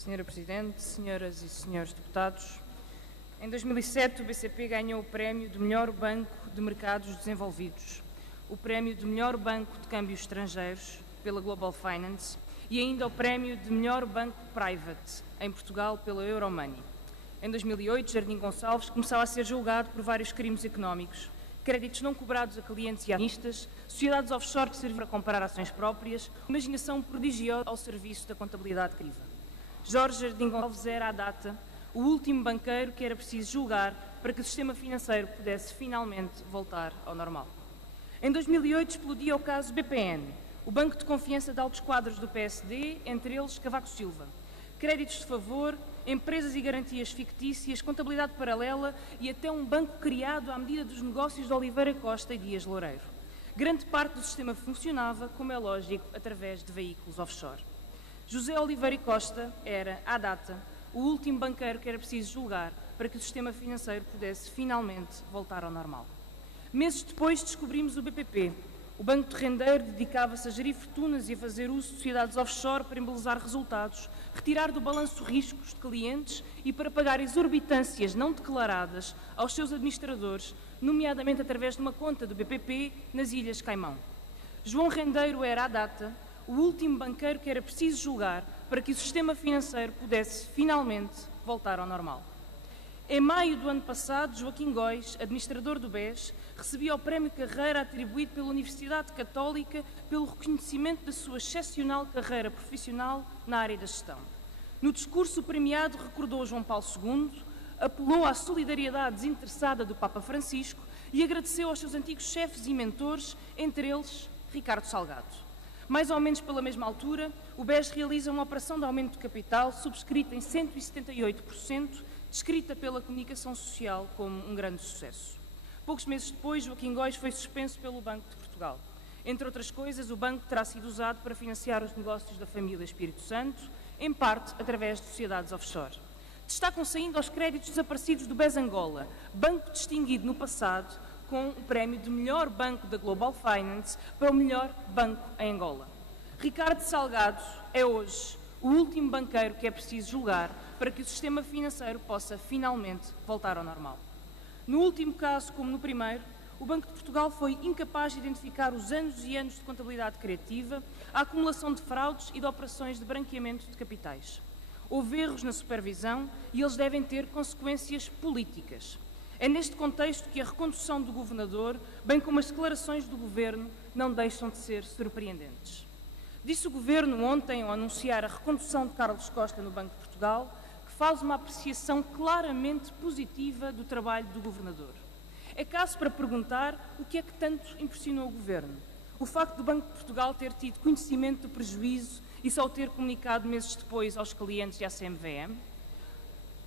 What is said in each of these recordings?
Senhora Presidente, senhoras e senhores deputados, em 2007 o BCP ganhou o prémio de melhor banco de mercados desenvolvidos, o prémio de melhor banco de câmbios estrangeiros pela Global Finance e ainda o prémio de melhor banco private em Portugal pela Euromoney. Em 2008, Jardim Gonçalves começava a ser julgado por vários crimes económicos, créditos não cobrados a clientes e acionistas, sociedades offshore que serviam para comprar ações próprias, imaginação prodigiosa ao serviço da contabilidade criva. Jorge Jardim Gonçalves era, à data, o último banqueiro que era preciso julgar para que o sistema financeiro pudesse finalmente voltar ao normal. Em 2008 explodia o caso BPN, o banco de confiança de altos quadros do PSD, entre eles Cavaco Silva. Créditos de favor, empresas e garantias fictícias, contabilidade paralela e até um banco criado à medida dos negócios de Oliveira Costa e Dias Loureiro. Grande parte do sistema funcionava, como é lógico, através de veículos offshore. José Oliveira Costa era, à data, o último banqueiro que era preciso julgar para que o sistema financeiro pudesse finalmente voltar ao normal. Meses depois descobrimos o BPP. O banco de rendeiro dedicava-se a gerir fortunas e a fazer uso de sociedades offshore para embelezar resultados, retirar do balanço riscos de clientes e para pagar exorbitâncias não declaradas aos seus administradores, nomeadamente através de uma conta do BPP nas Ilhas Caimão. João Rendeiro era, à data, o último banqueiro que era preciso julgar para que o sistema financeiro pudesse finalmente voltar ao normal. Em maio do ano passado, Joaquim Góis, administrador do BES, recebia o Prémio Carreira atribuído pela Universidade Católica pelo reconhecimento da sua excepcional carreira profissional na área da gestão. No discurso, o premiado recordou João Paulo II, apelou à solidariedade desinteressada do Papa Francisco e agradeceu aos seus antigos chefes e mentores, entre eles Ricardo Salgado. Mais ou menos pela mesma altura, o BES realiza uma operação de aumento de capital subscrita em 178%, descrita pela comunicação social como um grande sucesso. Poucos meses depois, Joaquim Góis foi suspenso pelo Banco de Portugal. Entre outras coisas, o banco terá sido usado para financiar os negócios da família Espírito Santo, em parte através de sociedades offshore. Destacam-se ainda os créditos desaparecidos do BES Angola, banco distinguido no passado com o prémio de melhor banco da Global Finance para o melhor banco em Angola. Ricardo Salgado é hoje o último banqueiro que é preciso julgar para que o sistema financeiro possa finalmente voltar ao normal. No último caso, como no primeiro, o Banco de Portugal foi incapaz de identificar os anos e anos de contabilidade criativa, a acumulação de fraudes e de operações de branqueamento de capitais. Houve erros na supervisão e eles devem ter consequências políticas. É neste contexto que a recondução do governador, bem como as declarações do governo, não deixam de ser surpreendentes. Disse o governo ontem, ao anunciar a recondução de Carlos Costa no Banco de Portugal, que faz uma apreciação claramente positiva do trabalho do governador. É caso para perguntar o que é que tanto impressionou o governo. O facto do Banco de Portugal ter tido conhecimento do prejuízo e só o ter comunicado meses depois aos clientes e à CMVM?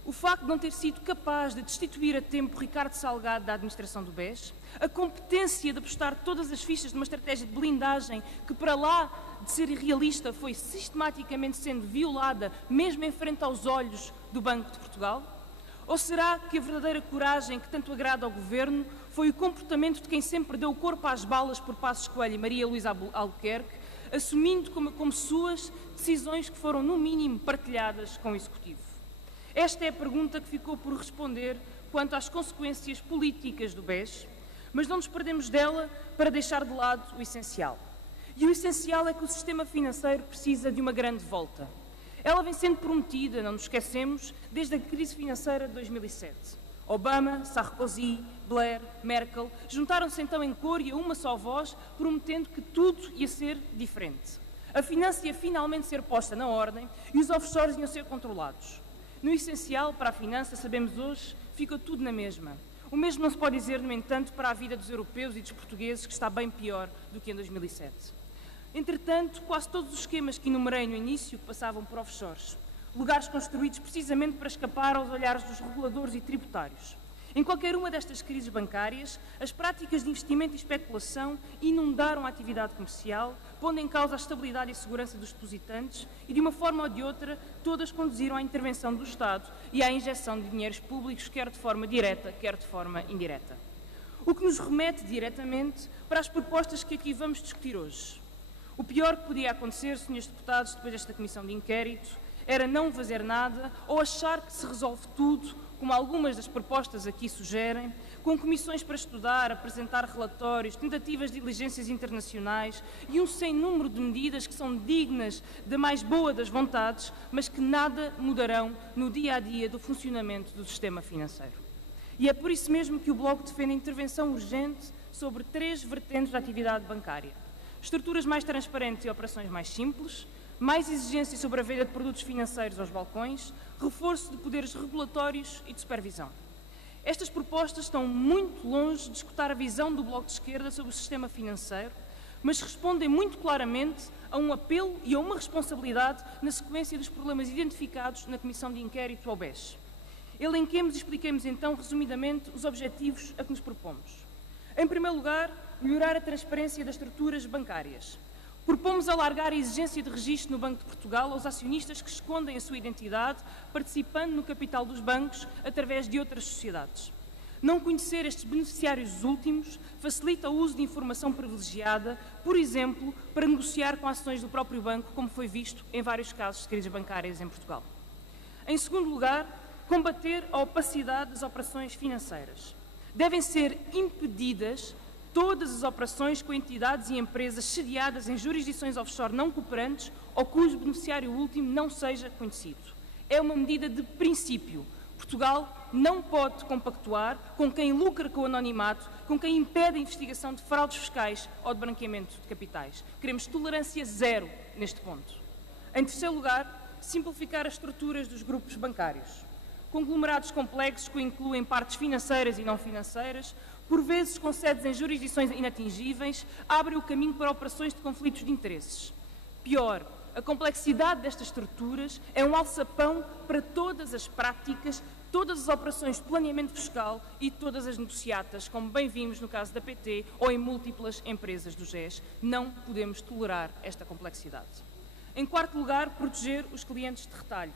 O facto de não ter sido capaz de destituir a tempo Ricardo Salgado da administração do BES? A competência de apostar todas as fichas numa estratégia de blindagem que, para lá de ser irrealista, foi sistematicamente sendo violada, mesmo em frente aos olhos do Banco de Portugal? Ou será que a verdadeira coragem que tanto agrada ao Governo foi o comportamento de quem sempre deu o corpo às balas por Passos Coelho e Maria Luísa Albuquerque, assumindo como suas decisões que foram, no mínimo, partilhadas com o Executivo? Esta é a pergunta que ficou por responder quanto às consequências políticas do BES, mas não nos perdemos dela para deixar de lado o essencial. E o essencial é que o sistema financeiro precisa de uma grande volta. Ela vem sendo prometida, não nos esquecemos, desde a crise financeira de 2007. Obama, Sarkozy, Blair, Merkel juntaram-se então em cor e a uma só voz, prometendo que tudo ia ser diferente. A finança ia finalmente ser posta na ordem e os offshores iam ser controlados. No essencial, para a finança, sabemos hoje, fica tudo na mesma. O mesmo não se pode dizer, no entanto, para a vida dos europeus e dos portugueses, que está bem pior do que em 2007. Entretanto, quase todos os esquemas que enumerei no início passavam por offshores, lugares construídos precisamente para escapar aos olhares dos reguladores e tributários. Em qualquer uma destas crises bancárias, as práticas de investimento e especulação inundaram a atividade comercial, pondo em causa a estabilidade e a segurança dos depositantes e, de uma forma ou de outra, todas conduziram à intervenção do Estado e à injeção de dinheiros públicos, quer de forma direta, quer de forma indireta. O que nos remete diretamente para as propostas que aqui vamos discutir hoje. O pior que podia acontecer, senhores deputados, depois desta comissão de inquérito, era não fazer nada ou achar que se resolve tudo, como algumas das propostas aqui sugerem, com comissões para estudar, apresentar relatórios, tentativas de diligências internacionais e um sem número de medidas que são dignas da mais boa das vontades, mas que nada mudarão no dia-a-dia do funcionamento do sistema financeiro. E é por isso mesmo que o Bloco defende a intervenção urgente sobre 3 vertentes da atividade bancária: estruturas mais transparentes e operações mais simples, mais exigência sobre a venda de produtos financeiros aos balcões, reforço de poderes regulatórios e de supervisão. Estas propostas estão muito longe de escutar a visão do Bloco de Esquerda sobre o sistema financeiro, mas respondem muito claramente a um apelo e a uma responsabilidade na sequência dos problemas identificados na Comissão de Inquérito ao BES. Elenquemos e expliquemos então, resumidamente, os objetivos a que nos propomos. Em primeiro lugar, melhorar a transparência das estruturas bancárias. Propomos alargar a exigência de registro no Banco de Portugal aos acionistas que escondem a sua identidade, participando no capital dos bancos através de outras sociedades. Não conhecer estes beneficiários últimos facilita o uso de informação privilegiada, por exemplo, para negociar com ações do próprio banco, como foi visto em vários casos de crises bancárias em Portugal. Em segundo lugar, combater a opacidade das operações financeiras. Devem ser impedidas todas as operações com entidades e empresas sediadas em jurisdições offshore não cooperantes ou cujo beneficiário último não seja conhecido. É uma medida de princípio. Portugal não pode compactuar com quem lucra com o anonimato, com quem impede a investigação de fraudes fiscais ou de branqueamento de capitais. Queremos tolerância zero neste ponto. Em terceiro lugar, simplificar as estruturas dos grupos bancários. Conglomerados complexos que incluem partes financeiras e não financeiras, por vezes com sedes em jurisdições inatingíveis, abrem o caminho para operações de conflitos de interesses. Pior, a complexidade destas estruturas é um alçapão para todas as práticas, todas as operações de planeamento fiscal e todas as negociatas, como bem vimos no caso da PT ou em múltiplas empresas do GES. Não podemos tolerar esta complexidade. Em quarto lugar, proteger os clientes de retalho.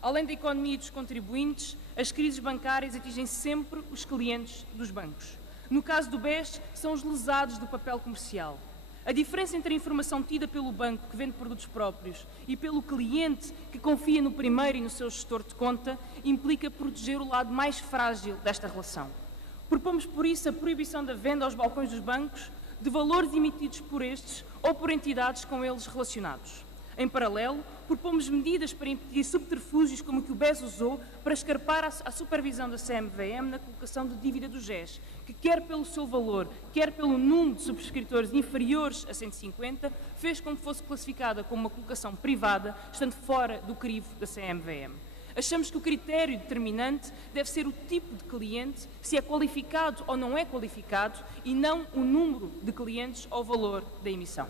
Além da economia e dos contribuintes, as crises bancárias atingem sempre os clientes dos bancos. No caso do BES, são os lesados do papel comercial. A diferença entre a informação tida pelo banco que vende produtos próprios e pelo cliente que confia no primeiro e no seu gestor de conta implica proteger o lado mais frágil desta relação. Propomos, por isso, a proibição da venda aos balcões dos bancos de valores emitidos por estes ou por entidades com eles relacionados. Em paralelo, propomos medidas para impedir subterfúgios como o que o BES usou para escarpar a supervisão da CMVM na colocação de dívida do GES, que quer pelo seu valor, quer pelo número de subscritores inferiores a 150, fez com que fosse classificada como uma colocação privada, estando fora do crivo da CMVM. Achamos que o critério determinante deve ser o tipo de cliente, se é qualificado ou não é qualificado, e não o número de clientes ou o valor da emissão.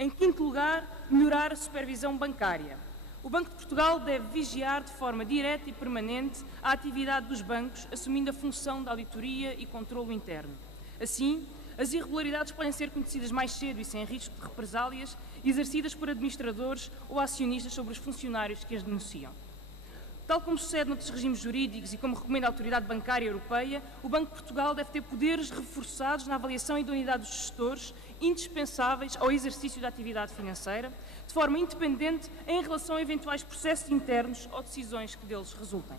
Em quinto lugar, melhorar a supervisão bancária. O Banco de Portugal deve vigiar de forma direta e permanente a atividade dos bancos, assumindo a função de auditoria e controlo interno. Assim, as irregularidades podem ser conhecidas mais cedo e sem risco de represálias, exercidas por administradores ou acionistas sobre os funcionários que as denunciam. Tal como sucede noutros regimes jurídicos e como recomenda a Autoridade Bancária Europeia, o Banco de Portugal deve ter poderes reforçados na avaliação e idoneidade dos gestores, indispensáveis ao exercício da atividade financeira, de forma independente em relação a eventuais processos internos ou decisões que deles resultem.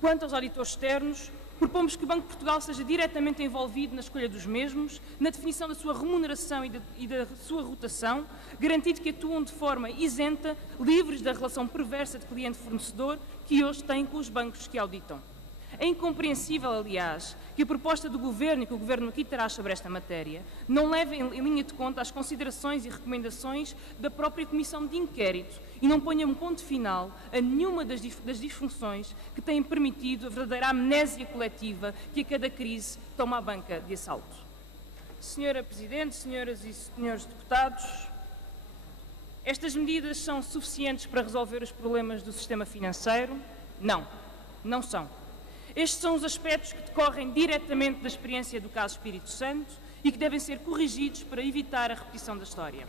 Quanto aos auditores externos, propomos que o Banco de Portugal seja diretamente envolvido na escolha dos mesmos, na definição da sua remuneração e da sua rotação, garantindo que atuam de forma isenta, livres da relação perversa de cliente-fornecedor que hoje têm com os bancos que auditam. É incompreensível, aliás, que a proposta do Governo e que o Governo aqui terá sobre esta matéria não leve em linha de conta as considerações e recomendações da própria Comissão de Inquérito e não ponha um ponto final a nenhuma das disfunções que têm permitido a verdadeira amnésia coletiva que a cada crise toma a banca de assalto. Senhora Presidente, senhoras e senhores deputados, estas medidas são suficientes para resolver os problemas do sistema financeiro? Não, não são. Estes são os aspectos que decorrem diretamente da experiência do caso Espírito Santo e que devem ser corrigidos para evitar a repetição da história.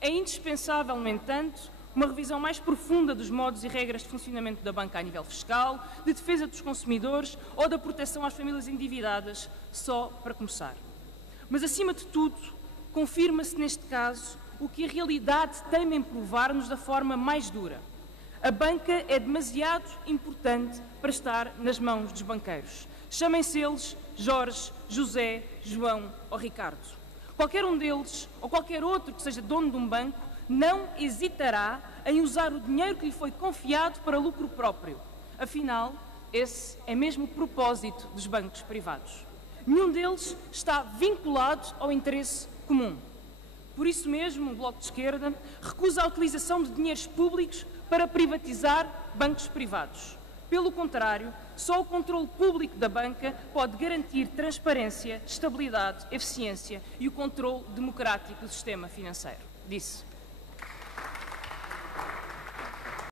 É indispensável, no entanto, uma revisão mais profunda dos modos e regras de funcionamento da banca a nível fiscal, de defesa dos consumidores ou da proteção às famílias endividadas, só para começar. Mas, acima de tudo, confirma-se neste caso o que a realidade teima em provar-nos da forma mais dura. A banca é demasiado importante para estar nas mãos dos banqueiros. Chamem-se eles Jorge, José, João ou Ricardo. Qualquer um deles, ou qualquer outro que seja dono de um banco, não hesitará em usar o dinheiro que lhe foi confiado para lucro próprio. Afinal, esse é mesmo o propósito dos bancos privados. Nenhum deles está vinculado ao interesse comum. Por isso mesmo, o Bloco de Esquerda recusa a utilização de dinheiros públicos para privatizar bancos privados. Pelo contrário, só o controle público da banca pode garantir transparência, estabilidade, eficiência e o controle democrático do sistema financeiro. Disse.